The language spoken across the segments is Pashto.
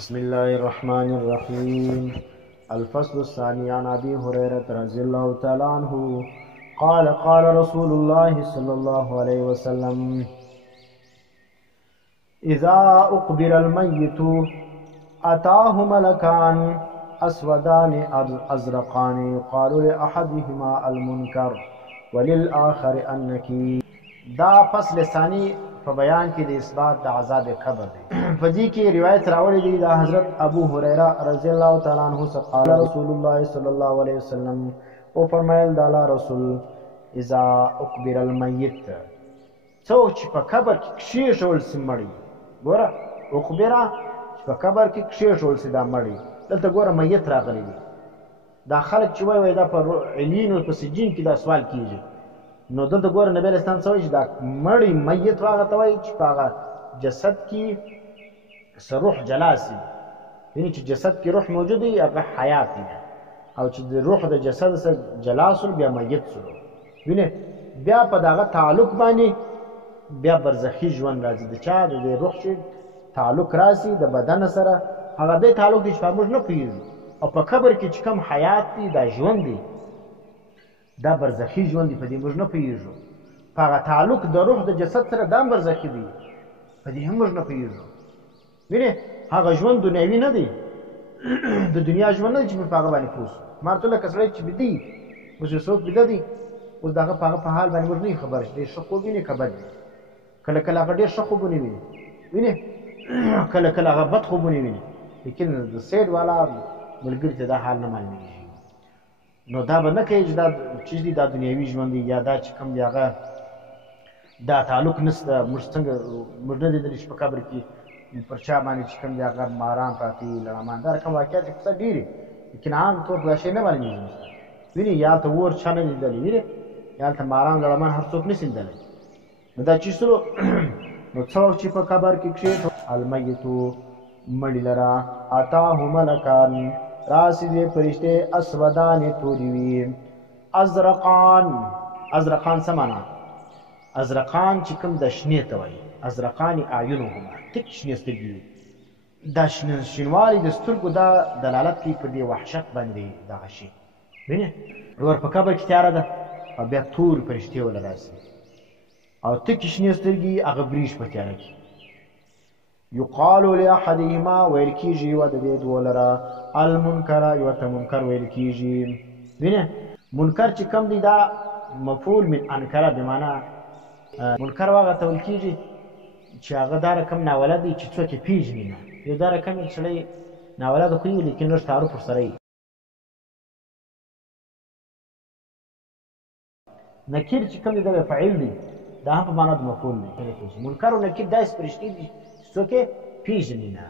بسم الله الرحمن الرحيم. الفصل الثاني عن أبي هريرة رضي الله تعالى عنه قال قال رسول الله صلى الله عليه وسلم: إذا أقبر الميت أتاه ملكان أسودان أزرقان يقال لأحدهما المنكر وللآخر النكير. دا فصل ثاني په بیان کې د اثبات د عذاب قبر دی. په دې کې روایت راوړی دی د حضرت ابو هريره رضی الله تعالی عنہ څخه قال رسول الله صلی الله علیه وسلم او فرمایل د الله رسول: اذا اقبر المیت، څوک چې په قبر کې کښېښول سي مړی، ګوره اقبره چې په قبر کې کښېښول سي دا مړی، دلته ګوره میت راغلی دی. دا خلک چې وایي دا په علین او په سجین کې دا سوال کیږي، نو دلته ګوره نبی علیه السلام څه وایي چې دا مړی میت هغه ته وایي چې په هغه جسد کې څه روح جلا سي، یعنې چې جسد کې روح موجود وي هغه حیات وي، او چې د روح د جسد څخه جلا سول بیا میت سولو، وینې بیا په دغه تعلق باندې بیا برزخي ژوند راځي. د چا د روح چې تعلق راسي د بدن سره، هغه دې تعلق دی چې موږ نه پوهېږو، او په قبر کې چې کوم حیات دی دا ژوند دی، دا برزخي ژوند دی، په دې موږ نه پوهېږو. په هغه تعلق د روح د جسد سره دا برزخي دی، په دې هم موږ نه پوهېږو. وینې هغه ژوند دنیوي نه دی، د دنیا ژوند نه دی چې موږ په هغه باندې پوه سو. مارته لکه سړی چې بیده وي، اوس یو څوک بیده دی، اوس د هغه په هغه په حال باندې موږ نه یو خبر چې ډېر ښه خوب ویني که بد وي. کله کله هغه ډېر ښه خوبونه ویني، وینې کله کله هغه بد خوبونه ویني، لیکن د سیډ والا ملګري ته دا حال نه معلومېږي. نو دا به نه کوي چې دا چیز دی دا دنیوي ژوند دی، یا دا چې کوم دی هغه دا تعلق نشته. موږ څنګه موږ نه لیدلي چې په قبر کې پر چا باندې چې کوم دی هغه ماران پراته وي، لړمان، دا رقم واقعات چې کوڅه ډېرې، لیکن عام طور په دا شی نه معلومېږي. وینې یا هلته اور چا نه لیدلی، وینې یا هلته ماران لړمان هر څوک نشي لیدلی. نو دا چیز سلو نو څوک چې په قبر کې کښېښود المیتو مړي لره اتاه ملکان راسي دې فرشتې اسودانې تورې وي ازرقان. ازرقان څه معنا؟ ازرقان چې کوم د شنې ته وایي، ازرقان اعینهما، تک شنې سترګې وي. دا شینوالی د سترګو دا دلالت کوي په دې وحشت باندې دغه شي. وینې ور په قبر کې تیاره ده او بیا تورې فرشتې وله راسي او تکې شنې سترګې هغه بریښ په تیاره کې. یقال لاحدهما ویل کېږي یوه د دې دوو لره المنکر، یوه ته منکر ویل کېږي. وینې منکر چې کوم دی دا مفعول من انکره بمعنی منکر هغه ته ویل کېږي چې هغه دا رقم ناولد دی چې څوک یې پېژني نه. یو دا رقم یې سړی ناولده خو وي لیکن لږ تعارف ورسره وي. نکیر چې کوم دی دا فعیل دی، دا هم په معنا د مفعول دی. منکر او نکیر داسې فرشتې دي چې څوک یې پېژني نه.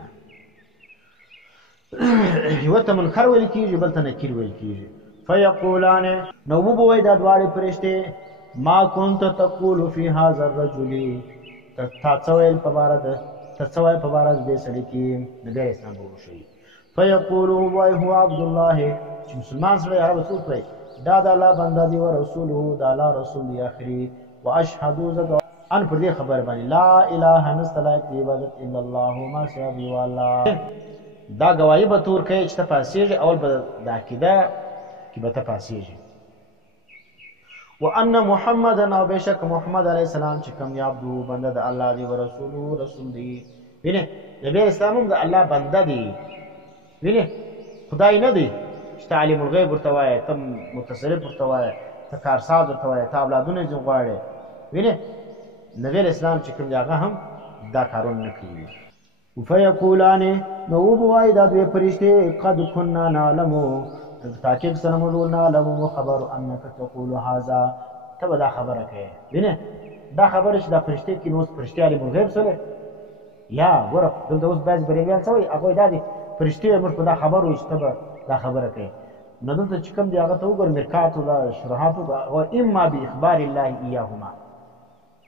یوه ته منکر ویل کېږي، بل ته نکیر ویل کېږي. فیقولان، نو وبوایي دا دواړې فرشتې: ما كنت تقول في هذا الرجل، تا څه ویل په باره د ته څه وایې په باره د دې سړي کې؟ نبي علیه السلام به وښیي. فیقول وبوایي هو عبدالله، چې مسلمان سړی عربه څوک وایي دا د الله بنده دی، ورسوله د الله رسول دی آخري. واشهدو زه ان پر دې خبره باندې لا اله نشته لایق د عبادت الا الله ما سوا دی والله. دا ګواهي به تور کوي چې ته پاسېږي، اول به د عقیده کې به ته پاسېږي. وان محمدا، او بېشک محمد علیه السلام چې کوم دی عبدو بنده د الله دی، ورسولو رسول دی. وینې نبي علیه السلام هم د الله بنده دی، وینې خدای نه دی چې ته عالم الغیب ورته وایې، ته متصرف ورته وایې، ته کارساز ورته وایې، ته اولادونه ځینې غواړې. وینې نبي علیه السلام چې کوم دی هغه هم دا کارونه نه کوي. فیقولانې، نو وبوایي دا دوی فرشتې: قد کنا نعلمو، تحقیق سره موږ نعلمو خبر انک تقول هذا، ته به دا خبره کوې. وینې دا خبره چې دا فرشتې کوي، نو اوس فرشتې عالم الغیب سره یا ګوره دلته اوس بعضې بریلیان څه وایي، هغه وایي دا دي فرشتې موږ په دا خبر وایي چې ته به دا خبره کوې. نو دلته چې کوم دی هغه ته وګوره مرکاتو دا شروحاتو و اما باخبار الله ایاهما،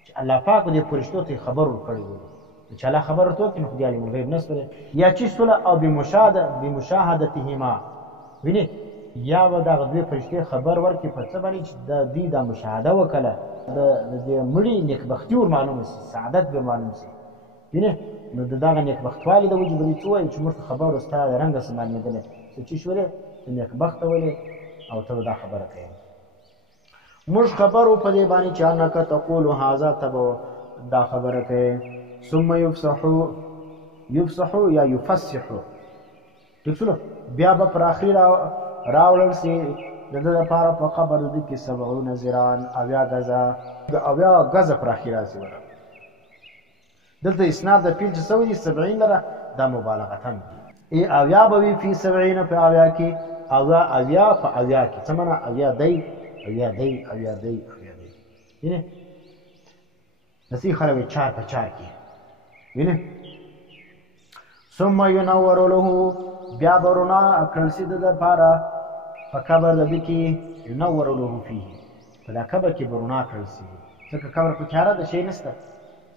چې الله پاک دې فرشتو ته خبر ورکړی و، چې الله خبر ورته وکړي نو خو دې عالم الغیب نه سره یا چې سوله او بمشاهدتهما. وینې یا به دغه دوی فرشتې خبر ورکړي په څه باندې چې د دې دا مشاهده وکړه، د دې مړي نیکبختي ور معلومه سي، سعادت به معلوم سي. وینې نو د دغه نیکبختوالي د وجې به دوی څه وایي چې موږ ته خبر ستا د رنګه څه معلومېدلی څه چې شولې ته نیکبخته ولې او ته به دا خبره کوې موږ خبر و په دې باندې چې انک تقول هذا ته به دا خبره کوې ثم یفصحو یا یفصحو ټیک شولو بیا به پر آخري راوړل سي د ده دپاره په قبر د دوی کې 70 ذراعا 80 ګزه پر آخري راسي وره دلته اسناد د پیل چې څه دي 70 لره دا مبالغتن دي اویا به وي فی 70 په اویا کې اویا په اویا کې څه معنا اویا دی وینې داسې خلک وایي 4 په 4 کې وینې ثم ینور له بیا به رڼا کړل سي د دپاره په قبر د ده کې ینور له فیه په دا قبر کې به رڼا کړل سي ځکه قبر په تیاره ده شی نشته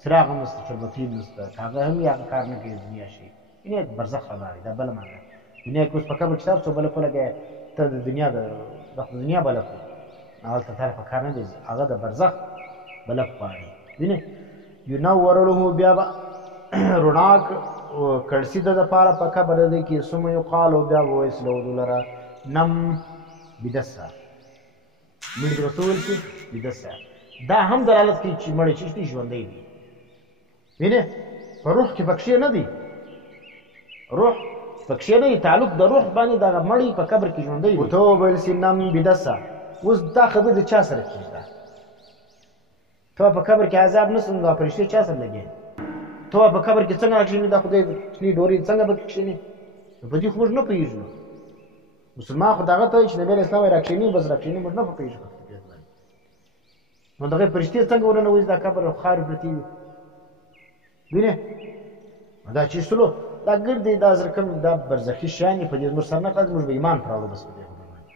څراغ هم نشته چربتیل نشته هغه هم یې هغه کار نه کوي دنیا شي یعنې برزخ خبره ده بله معنا دنیا کې اوس په قبر کې سر څو بله لګی ته د دنیا بله کړو هلته تا په کار نه دی هغه د برزخ بلف غواړي وینې ینور له بیا به رڼا کړل سي د دپاره په قبر د کې ثم یقال بیا به وایي سلو لره نم بدسه مړي ته ورته وویل شي بدسه دا هم دلالت کوي چې مړی چې دی ژوندی دی وینې په روح کې پکښې نه دی روح پکښې نه دی تعلق د روح باندې دغه مړی په قبر کې ژوندی دی ورته وویل سي نم بدسه اوس دا خبر د چا سره کېږده ته په قبر کې عذاب نشته نو دا فرشتې چا سره لګي ته په قبر کې څنګه راکښېني دا خدای شنې ډورې څنګه به کښېني په دې خو موږ نه پوهېږو مسلمان خو دغه ته وایي چې نبي علیه السلام وایي راکښېني بس راکښېني موږ نه پوهېږو نو دغه فرشتې څنګه ورننوځي دا قبر خاورې پرتې وي وینې دا چې سلو دا ګردې دا زرکم دا برزخي شیان دي په دې زموږ سر نه کړه موږ به ایمان پرې راوړو بس په دې خبره باندې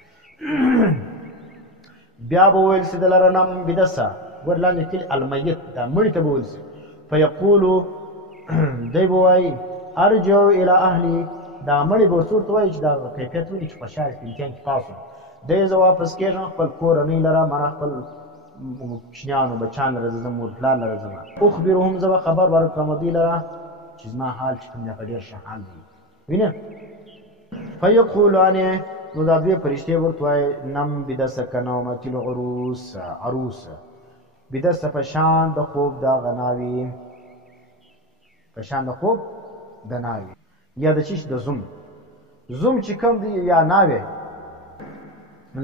بیا به وویل سي د لره نم بدسه ور لاندې کلي المیت دا مړي ته به وویل سي فیقولو دی به وایي ارجعو الی اهلي دا مړي به ورته ورته وایي چې دا کیفیت ویني چې خوشحال په امتحان کې پاس وم دی زه واپس کېږم خپل کورنۍ لره معنه خپل کوچنیانو بچیان لره زه مور پلار لره ځم اخبرهم زه به خبر ورکړم دوی لره چې زما حال چې کوم دی هغه ډېر ښه حال دی وینې فیقولانې نو دا دوی فرشتې ورته وایي نم بدسه کنومة العروس بدسه په شان د خوب د غناوي په شان د خوب د ناوې یا د چیش د زوم چې کوم دی یا ناوې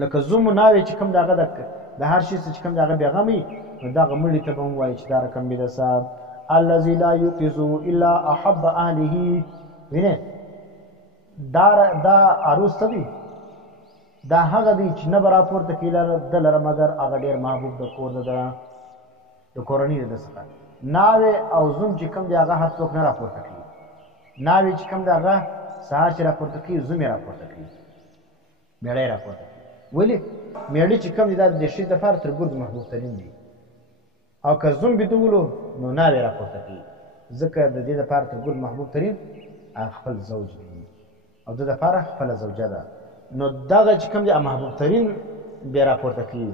لکه زوم و ناوې چې کوم د هغه د هر شي چې کوم د هغه بېغمي نو دغه مړي ته به هم وایي چې دا رقم بدسه الذي لا یوقظ الا احب اهله وینې دا عروس ته دی دا هغه دی چې نه به راپورته کړي ده لره مګر هغه ډېر محبوب د کور د کورنۍ د ده څخه ناوې او زوم چې کوم دی هغه هر څوک نه راپورته کوي ناوې چې کوم دی هغه سهار چې راپورته کوي زوم یې راپورته کوي مېړه یې راپورته کوي ولې مېړه چې کوم دی دا د ښځې دپاره تر ګرد محبوب ترین دی او که زوم بدولو نو ناوې راپورته کوي ځکه د دې دپاره تر ګرد محبوب ترین خپل زوج دی او د دپاره خپله زوجه ده نو دغه چې کوم دی محبوب ترین بیا راپورته کوي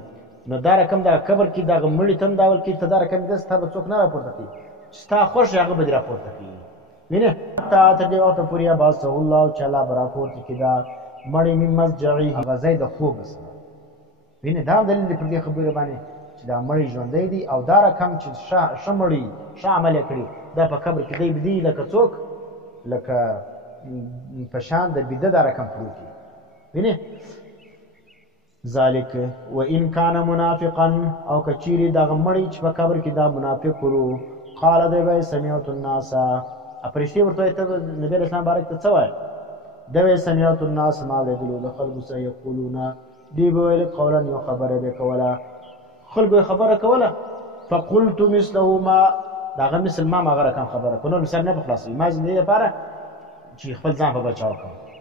نو دا رقم دغه قبر کې دغه مړي ته هم دا ول کوي ته دا رقم داسې ستا به څوک نه راپورته کوي چې ستا خوښ هغه به دې راپورته کوي وینې حتی تر دې وخته پورې یبعثه الله چې الله به راپورته کړي دا مړی من مضجعه هغه ځای د خوب سره وینې دا هم دلیل دی پر دې خبرې باندې چې دا مړی ژوندی دی او دا رقم چې ښه مړی ښه عمل یې کړي دا په قبر کې دی بدي لکه څوک لکه په شان د بیده دا رقم پروت وي وینې ذالک و ان کان منافقا او که چیرې دغه مړی چې په قبر کې دا منافق ورو قال دی به سمعت الناس فرشتې ورته وایي ته نبي علیه السلام بارک ته څه وایې دی به سمعت الناس ما لیدلو د خلکو څه یقولون دی به ویل قولا یو خبره به کوله خلکو یې خبره کوله فقلت مثله ما د هغه مثل ما هغه رقم خبره کړو نور مثال نه به خلاصوي ما زندګۍ لپاره چې خپل ځان په بچاو کړم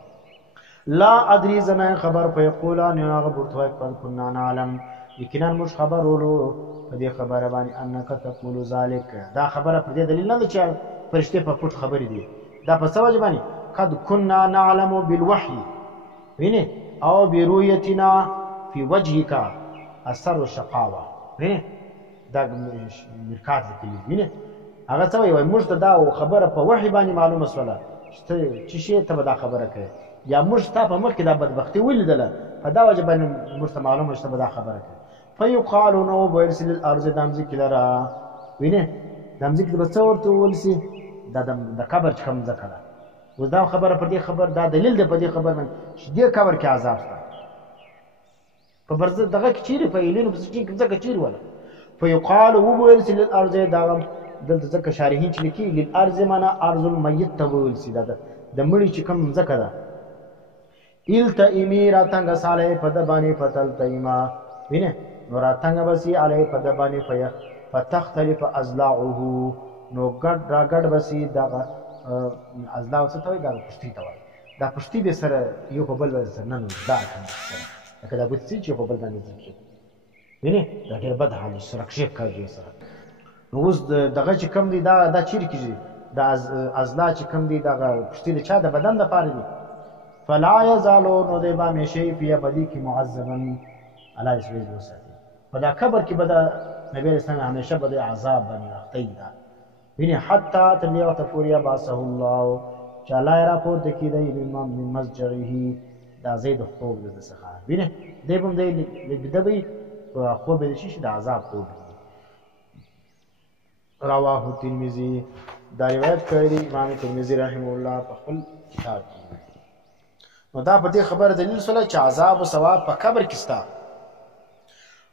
لا ادري زنه خبر فیقولان هغه ورته وایي قد كنا نعلم یقینا موږ خبر ولو په دې خبره باندې انک تقول ذلک دا خبره په دې دلیل نه ده چې فرشتې په پټ خبرې دي دا په څه وجه باندې قد كنا نعلم بالوحي وینې او برؤیتنا فی وجهک اثر الشقاوه وینې دا مرکات لیکلي وینې هغه څه وایي موږ ته دا خبره په وحي باندې معلومه شوله چې شی ته به دا خبره کوي یا موږ ستا په مخکې دا بدبختي ولیدله په دا وجه باندې موږ ته معلومه شته به دا خبره کوي فیقال نو ویل سي للارض دا مځکې لره وینې دا مځکې ته به څه ورته وویل سي دا د قبر چې کوم ځکه ده اوس دا خبره پر دې خبر دا دلیل دی په دې خبر باندې چې دې قبر کې عذاب شته په برزه دغه کې چیرې په ایلینو پسې چې کوم ځکه چیرې وله فیقال وویل سي للارض دا دلته ځکه شارحین چې لیکي للارض معنا ارض المیت ته وویل سي دا د مړي چې کوم ځکه ده التئمی راتنګه ساله په د باندې فتلتئما وینه نو راتنګه بسی علی په د باندې فتختلف اضلاعه نو ګډ را ګډ بسی دغه اضلاع څه ته وایي دا پشتي ته وایي دا پشتي دې سره یو په بل سره نه دا لکه دا ګوتې چې په بل باندې ځي وینه دا ډېر بد حال سره کښې کوي سره نو اوس دغه چې کم دی دا چیرې کېږي دا اضلاع چې کم دی دغه پشتي د چا د بدن دپاره دي فلا یزالو نو دی به همیشې په ابدي کې معذبا الله دې سویز وساتي په دا قبر کې به د نبي علیه السلام همیشه به د عذاب باندې راختی ده وینې حتی تر دې وخته پورې یبعثه الله چې الله یې راپورته کړي دی من مسجره دا ځای د خوب د ده څخه وینې دی به هم دی ده به په خوب یې شي چې د عذاب خوب رواه ترمذی دا روایت کړی دی امام ترمذی رحمه الله په خپل کتاب کې نو دا په دې خبره دلیل شوله چې عذاب او ثواب په قبر کې شته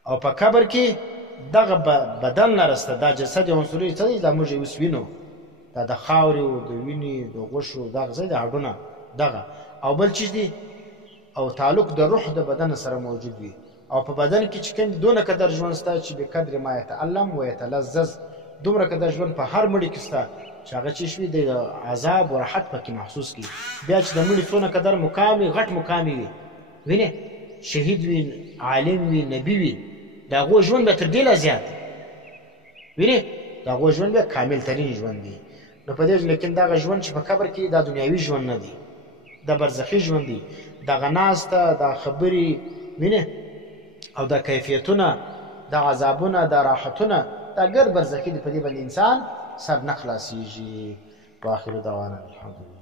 او په قبر کې دغه بدن نه رسته دا جسد عنصري څه دی دا موږ یې اوس وینو دا د خاورې او د وینې د غوښو دغه ځای د هډونه دغه او بل چیز دی او تعلق د روح د بدن سره موجود وي او په بدن کې چې کوم دونه قدر ژوند شته چې بقدر ما یتعلم ویتلذذ دومره قدر ژوند په هر مړي کې شته چې هغه چې شوي د عذاب و راحت پکې محسوس کړي بیا چې د مړي څونه قدر مقام وي غټ مقام وي وینې شهید وي عالم وي نبي وي د هغو ژوند به تر دې لا زیات وینې د هغو ژوند بیا کامل ترین ژوند دی نو په دې لیکن دغه ژوند چې په قبر کې دا دنیاوي ژوند نه دی د برزخي ژوند دی دغه ناسته دا خبرې وینې او دا کیفیتونه دا عذابونه دا راحتونه دا ګر برزخي دی په دې باندې انسان سر نه خلاصېږي. واخر دعوانا الحمد لله.